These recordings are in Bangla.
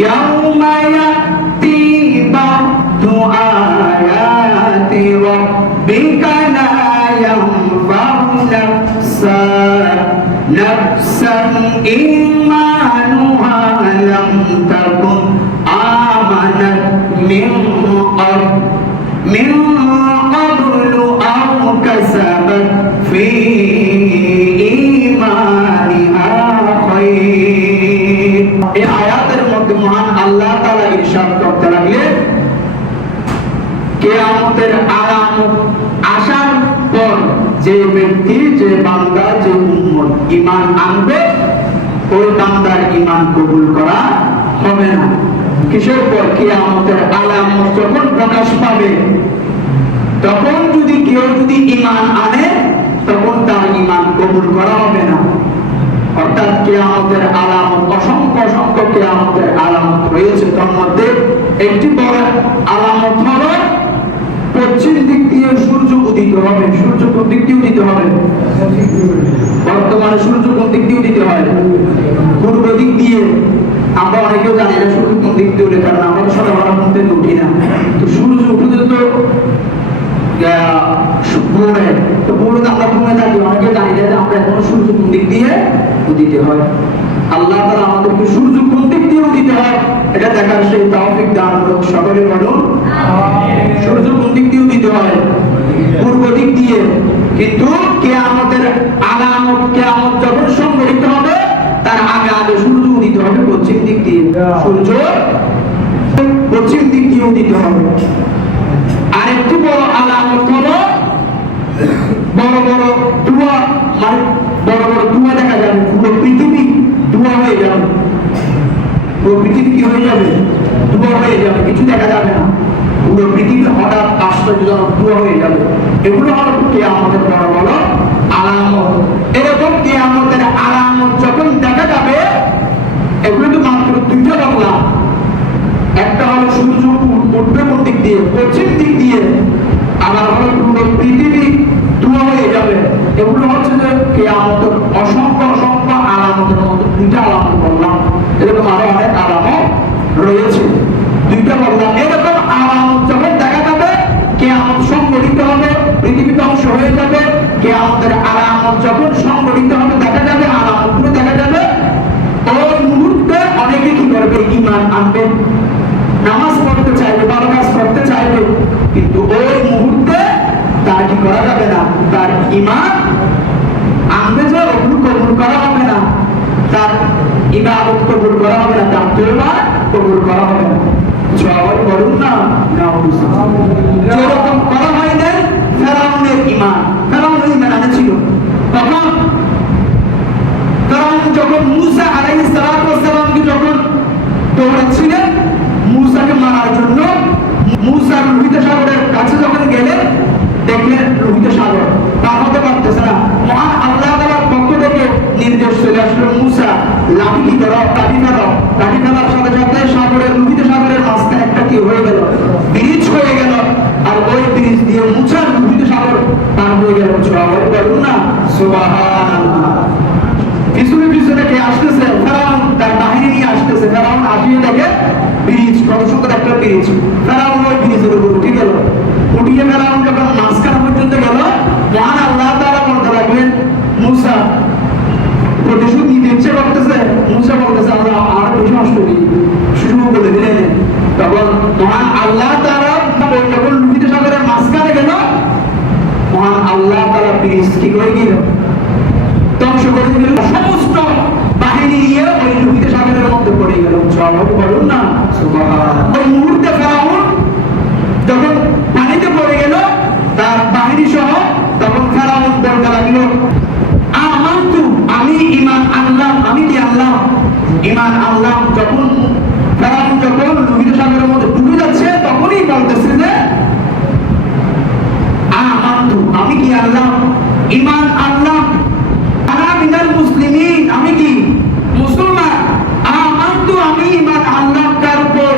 ইয়াউমা ইয়াতি বা'দু আয়াতি রাব্বিকা লা ইয়ানফা'ু নাফসান ঈমানুহা লাম তাকুন আমানাত মিন ক্বাবলু আও কাসাবাত ফি ঈমানিহা খায়র। এই আয়াতের মধ্যে মহান আল্লাহ তাআলা ইরশাদ করতে লাগলেন, কিয়ামতের আলামত আসার পর যে ব্যক্তি, যে বান্দা, যে উম্মত ঈমান আনবে, ওই বান্দার ঈমান কবুল করা হবে না। কিসের পর? কিয়ামতের আলামত যখন প্রকাশ পাবে, তখন যদি কেউ ঈমান আনে, তখন তার ঈমান কবুল করা হবে না। অর্থাৎ কিয়ামতের আলামত, অসংখ্য অসংখ্য কিয়ামতের আলামত রয়েছে। তার মধ্যে একটি বড় আলামত হলো পশ্চিম দিক দিয়ে সূর্য উদিত হবে। সূর্য কোন দিক দিয়ে উদিত হবে? বর্তমানে সূর্য কোন দিক দিয়ে উদিত হয়? পূর্ব দিক দিয়ে। আমরা অনেকেও জানি না সূর্য কোন দিক দিয়ে উঠে, কারণ আমরা সকালবেলা ঘুম থেকে উঠি না। তো সূর্য উঠে তো ভোরে আমরা ঘুমে থাকি, অনেকে জানি না যে আমরা এখন সূর্য কোন দিক দিয়ে উদিত হয়। আল্লাহ তাআলা আমাদেরকে সূর্য কোন দিক দিয়ে উদিত হয় এটা দেখার সেই তৌফিক দান করুন। সকলে বলুন আমিন। সূর্য কোন দিক দিয়ে উদিত হয়? পূর্ব দিক দিয়ে। কিন্তু কিয়ামতের আলামত, কিয়ামত যখন সংঘটিত হবে, তার আগে আগে সূর্য উদিত হবে পশ্চিম দিক দিয়ে। সূর্য পশ্চিম দিক দিয়ে উদিত হবে। আরেকটি বড় আলামত হলো বড় বড় ধোঁয়া, মানে বড় বড় ধোঁয়া দেখা যাবে। পুরো পৃথিবী ধোঁয়া হয়ে যাবে। পুরো পৃথিবী কি হয়ে যাবে? ধোঁয়া হয়ে যাবে, কিছু দেখা যাবে না। পুরো পৃথিবী হঠাৎ আশ্চর্যজনক ধোঁয়া হয়ে যাবে। এগুলো হলো কিয়ামতের বড় বড় আলামত। এরকম কিয়ামতের আলামত যখন দেখা যাবে, এগুলো তো মাত্র দুইটা বললাম। একটা হলো সূর্য উঠবে কোন দিক দিয়ে? পশ্চিম দিক দিয়ে। আবার হলো পুরো পৃথিবী ধোঁয়া হয়ে যাবে। এগুলো হচ্ছে যে কিয়ামতের অসংখ্য অসংখ্য আলামতের মধ্যে দুইটা আলামত বললাম। এরকম আরো অনেক আলামত রয়েছে, দুইটা বললাম। এরকম আলামত যখন দেখা যাবে, কিয়ামত সংঘটিত হবে, পৃথিবী ধ্বংস হয়ে যাবে। কিয়ামতের আলামত যখন সংঘটিত হবে, দেখা যাবে, আলামতগুলো দেখা যাবে, ওই মুহূর্তে অনেকে কি করবে? ঈমান আনবে, নামাজ পড়তে চাইবে, ভালো কাজ করতে চাইবে, কিন্তু ওই মুহূর্তে তার কি করা যাবে না? তার ঈমান আনবে যে ওগুলো কবুল করা হবে না, তার ইবাদত কবুল করা হবে না, তার তওবা কবুল করা হবে না। সবাই বলুন না যেরকম করা হয় না ফেরাউনের ঈমান। ফেরাউন ঈমান আনেছিল তখন ফেরাউন যখন মূসা আলাইহিস সালামকে যখন দৌড়াচ্ছিলেন মূসাকে মারার জন্য, মূসা লোহিত সাগরের কাছে যখন গেলেন, দেখলেন লোহিত সাগর পার হতে পারতেছে না। মহান আল্লাহ তাআলার পক্ষ থেকে নির্দেশ চলে আসলো, মূসা লাঠি কি করো, লাঠি ফেলো। লাঠি ফেলার সাথে সাথে সাগরের, লোহিত সাগরের মাঝখানে একটা কি হয়ে গেল? ব্রিজ হয়ে গেল। আর ওই ব্রিজ দিয়ে মূসা লোহিত সাগর পার হয়ে গেল। সবাই বলুন না সুবহানাল্লাহ। পিছনে পিছনে কে আসতেছে? ফেরাউন তার বাহিনী নিয়ে আসতেছে। ফেরাউন আসিয়ে দেখে ব্রিজ, কত সুন্দর একটা ব্রিজ। ফেরাউন ওই ব্রিজের উপর উঠে গেল। উঠিয়ে ফেরাউন যখন মাঝখানে পর্যন্ত গেল, মহান আল্লাহ তাআলা বলতে লাগলেন, মূসা প্রতিশোধ নিতে ইচ্ছে করতেছে। মূসা বলতেছে আমরা আর বেশি নষ্ট করি, শুরু করে দিলেন। তখন মহান আল্লাহ তাআলা যখন লোহিত সাগরের মাঝখানে গেল, মহান আল্লাহ তাআলা ব্রিজ কি করে গেল? ধ্বংস করে দিল। সমস্ত বাহিনী নিয়ে ওই লোহিত সাগরের মধ্যে পড়ে গেল। সবাই বলুন না সুবহানাল্লাহ। ওই মুহূর্তে ফেরাউন যখন পানিতে পড়ে গেল তার বাহিনী সহ, তখন ফেরাউন বলতে লাগলো, আমানতু, আমি ঈমান আনলাম। আমি কি আনলাম? ঈমান আনলাম। যখন ফেরাউন যখন লোহিত সাগরের মধ্যে ডুবে যাচ্ছে, তখনই বলতেছে যে আমানতু, আমি কি আনলাম? ঈমান আনলাম। আনা মিনাল মুসলিমিন, আমি কি মুসলমান। আমানতু, আমি ঈমান আনলাম। কার উপর?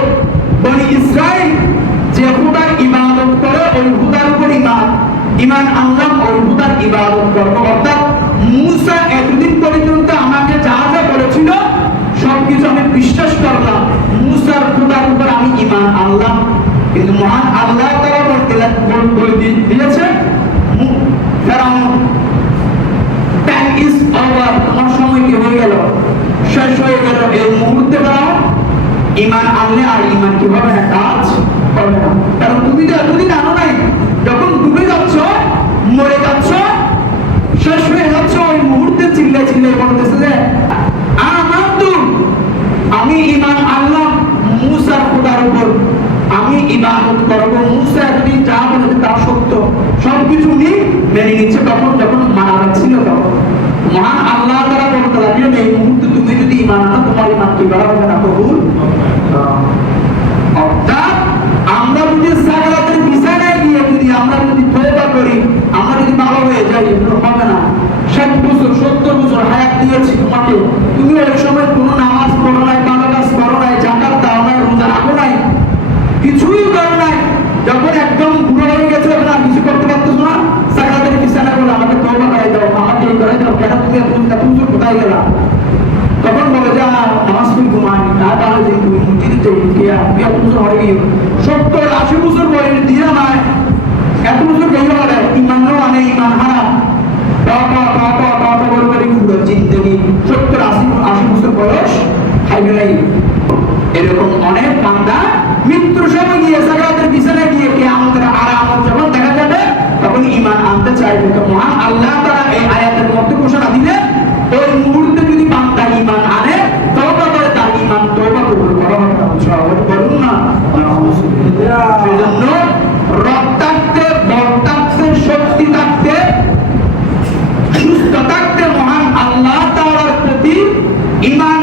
এই মুহূর্তে তারা ঈমান আনলে আর ঈমান কি হবে না, কাজ করবে না। কারণ তুমি তো এতদিন আনো নাই, যখন ডুবে যাচ্ছ, মরে যাচ্ছ, শেষ হয়ে যাচ্ছ, ওই মুহূর্তে চিল্লে চিল্লে বলতেছে যে আমি ঈমান আনলাম মুসার খোদার উপর, আমি ইবাদত করব। মুসা এতদিন যা বলেছে তা সত্য, সবকিছু উনি মেনে নিচ্ছে। তখন যখন মারা যাচ্ছিল তখন মহান আল্লাহ তাআলা বলতে লাগলেন এই মুহূর্তে তুমি যদি ঈমান আনো তোমার ঈমান কি করা হবে না, কবুল। অর্থাৎ আমরা যদি সাকারাতের বিছানায় গিয়ে যদি আমরা যদি তওবা করি, আমরা যদি ভালো হয়ে যাই, এগুলো হবে না। 60 বছর 70 বছর হায়াত দিয়েছি তোমাকে, তুমি ওই সময় কোনো নামাজ পড়ো নাই, ভালো কাজ করো নাই, যাকাত দাও নাই, রোজা রাখো নাই, কিছুই করো নাই। যখন একদম বুড়ো হয়ে গেছে, এখন আর কিছু করতে পারতেছো না, সাকারাতের বিছানায় বলে আমাকে তওবা করাই দাও, আমাকে এই করাই দাও, কেন তুমি এত বছর কোথায় গেলা? তখন বলে যে নামাজ পড়ি ঘুমাই না, তাহলে যে তুমি মসজিদে গিয়ে আপনি এত বছর হয়ে গিয়ে 70-80 বছর বয়স দিয়ে নাই, এত বছর গেলে বলে ঈমানও আনে, ঈমান হারা জিন্দগি 70-80 বছর বয়স হাইবে নাই। এরকম অনেক বান্দা মৃত্যুর সময় গিয়ে সাকারাতের বিছানায় গিয়ে কে আমাদের আরাম যখন দেখা যাবে তখন ঈমান আনতে চাইবে। তো মহান আল্লাহ তাআলা এই আয়াতের মধ্যে ঘোষণা দিলে ওই মুহূর্তে যদি বান্দা ঈমান আনে, তওবা করে, তার ঈমান তওবা কবুল করা হবে। বলুন না সেজন্য রব থাকতে, বল থাকতে, শক্তি থাকতে, সুস্থ থাকতে মহান আল্লাহ তাআলার প্রতি ঈমান